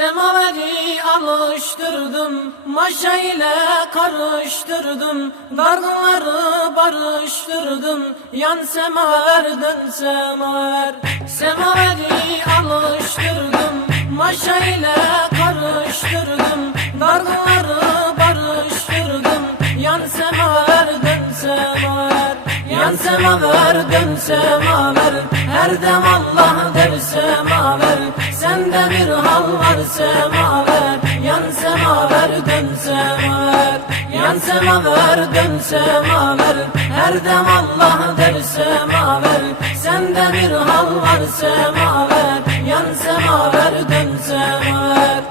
Semaveri alıştırdım, maşa ile karıştırdım, dargınları barıştırdım, yan semaver dön semaver. Semaveri alıştırdım, maşa ile karıştırdım, dargınları barıştırdım, yan semaver dön semaver. Yan semaver dön semaver, her dem Allah der semaver. Sende bir hal var semaver, yan semaver dön semaver. Yan semaver dön semaver, her dem Allah der semaver. Sende bir hal var semaver, yan semaver dön semaver.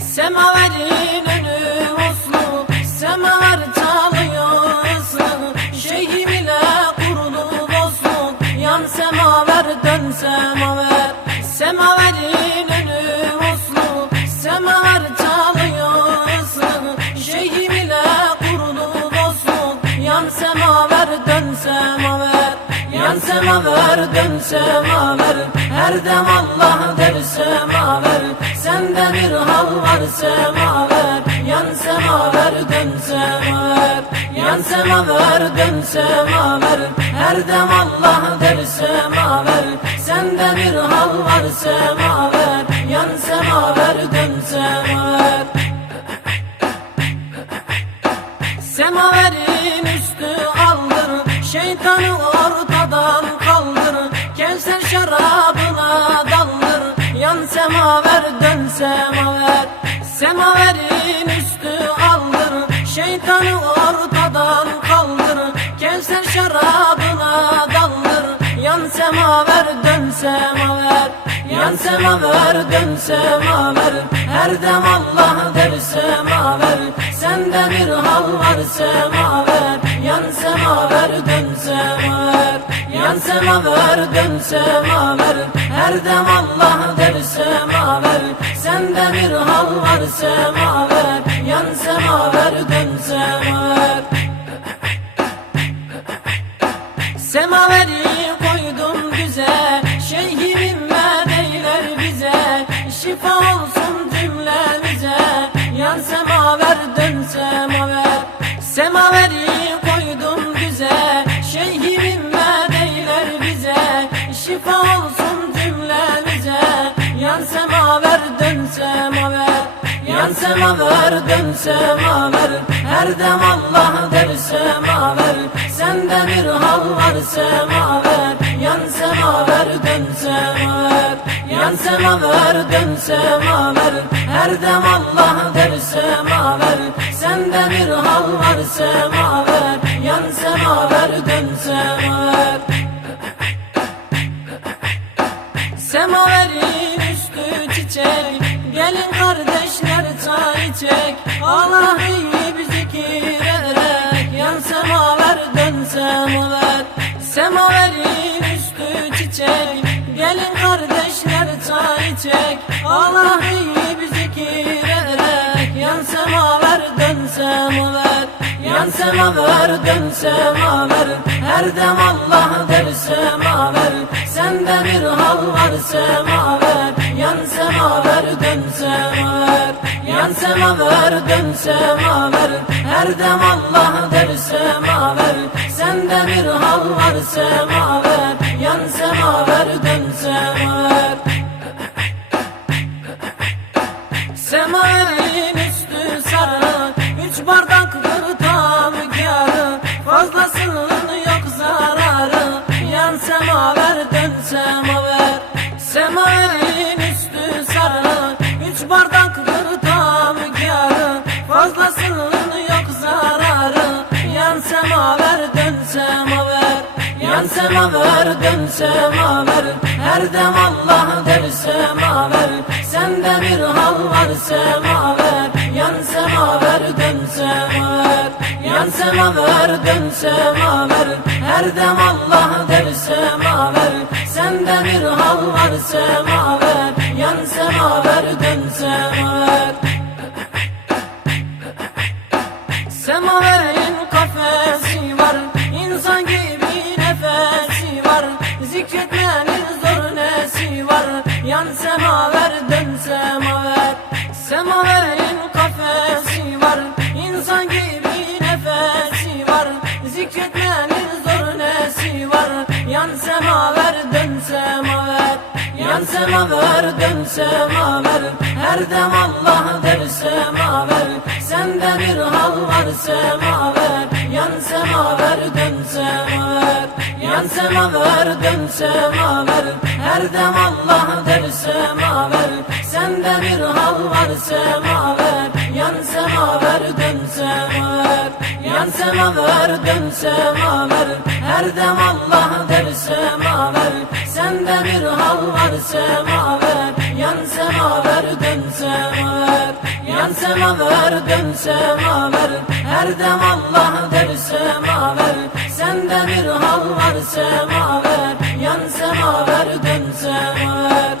Semaverin önü uslu, semaver çalıyor ıslı. Şeyhim ile kurulu dostluk, yan semaver dön semaver. Semaverin önü uslu, semaver çalıyor ıslı. Şeyhim ile kurulu dostluk, yan semaver dön semaver. Yan semaver dön semaver, her dem Allah der semaver. Sende bir hal var semaver, yan semaver dön semaver. Yan semaver dön semaver, her dem Allah der semaver. Sende bir hal var semaver, yan semaver dön semaver. Semaverin üstü aldır, şeytanı ortadan kaldır. Kevser şarabına daldır, yan semaver dön semaver. Semaverin üstü aldır, şeytanı ortadan kaldır. Kevser şarabına daldır, yan semaver dön semaver. Yan semaver dön semaver, her dem Allah der semaver. Sende bir hal var semaver, yan semaver dön semaver. Yan semaver dön semaver, her dem Allah der semaver. Sende bir hal var semaver, yan semaver dön semaver. Semaveri koydum güzel, şeyhimin medeyler bize. Şifa olsun cümlemize, yan semaver dön semaver. Semaveri koydum güzel, şeyhimin medeyler bize. Şifa olsun cümlemize, yan semaver dön semaver. Yan semaver dön semaver, her dem Allah der semaver. Sende bir hal var semaver, yan semaver dön semaver. Yan semaver dön semaver, her dem Allah der semaver. Sende bir hal var semaver, yan semaver dön semaver. Semaverin üstü çiçek, gelin kardeşler çay içek. Allah iyi bizi kirerek, yan semaver dön semaver. Semaverin üstü çiçek, gelin kardeşler çay içek. Allah iyi bizi kirerek, yan semaver dön semaver. Yan semaver dön semaver, her dem Allah der semaver. Sende bir hal var semaver, yan semaver dön semaver. Yan semaver dön semaver, her dem Allah der semaver. Sende bir hal var semaver, yan semaver dön semaver. Semaverin üstü sarı, 3 bardakdır tam kârı. Fazlasının yok zararı, yan semaver dön semaver. Semaverin üstü sarı, 3 bardakdır tam kârı. Fazlasının yok zararı, yan semaver dön semaver. Yan semaver dön semaver, her dem Allah der semaver. Sende bir hal var semaver, yan semaver dön semaver. Yan semaver dön semaver, her dem Allah der semaver. Sende bir hal var semaver, yan semaver dön semaver. Semaverin kafesi var, insan gibi nefesi var. Zikretmenin zor nesi var, yan semaver dön semaver. Semaverin kafesi var, insan gibi nefesi var. Zikretmenin zor nesi var, yan semaver dön semaver. Yan semaver dön semaver, her dem Allah der semaver. Sende bir hal var semaver, yan semaver dön semaver. Yan semaver dön semaver, her dem Allah der semaver. Sende bir hal var semaver, yan semaver dön semaver. Yan semaver dön semaver, her dem Allah der semaver. Sende bir hal var semaver, yan semaver dön semaver. Yan semaver dön semaver, her dem Allah der semaver. Sende bir hal var semaver, yan semaver dön semaver.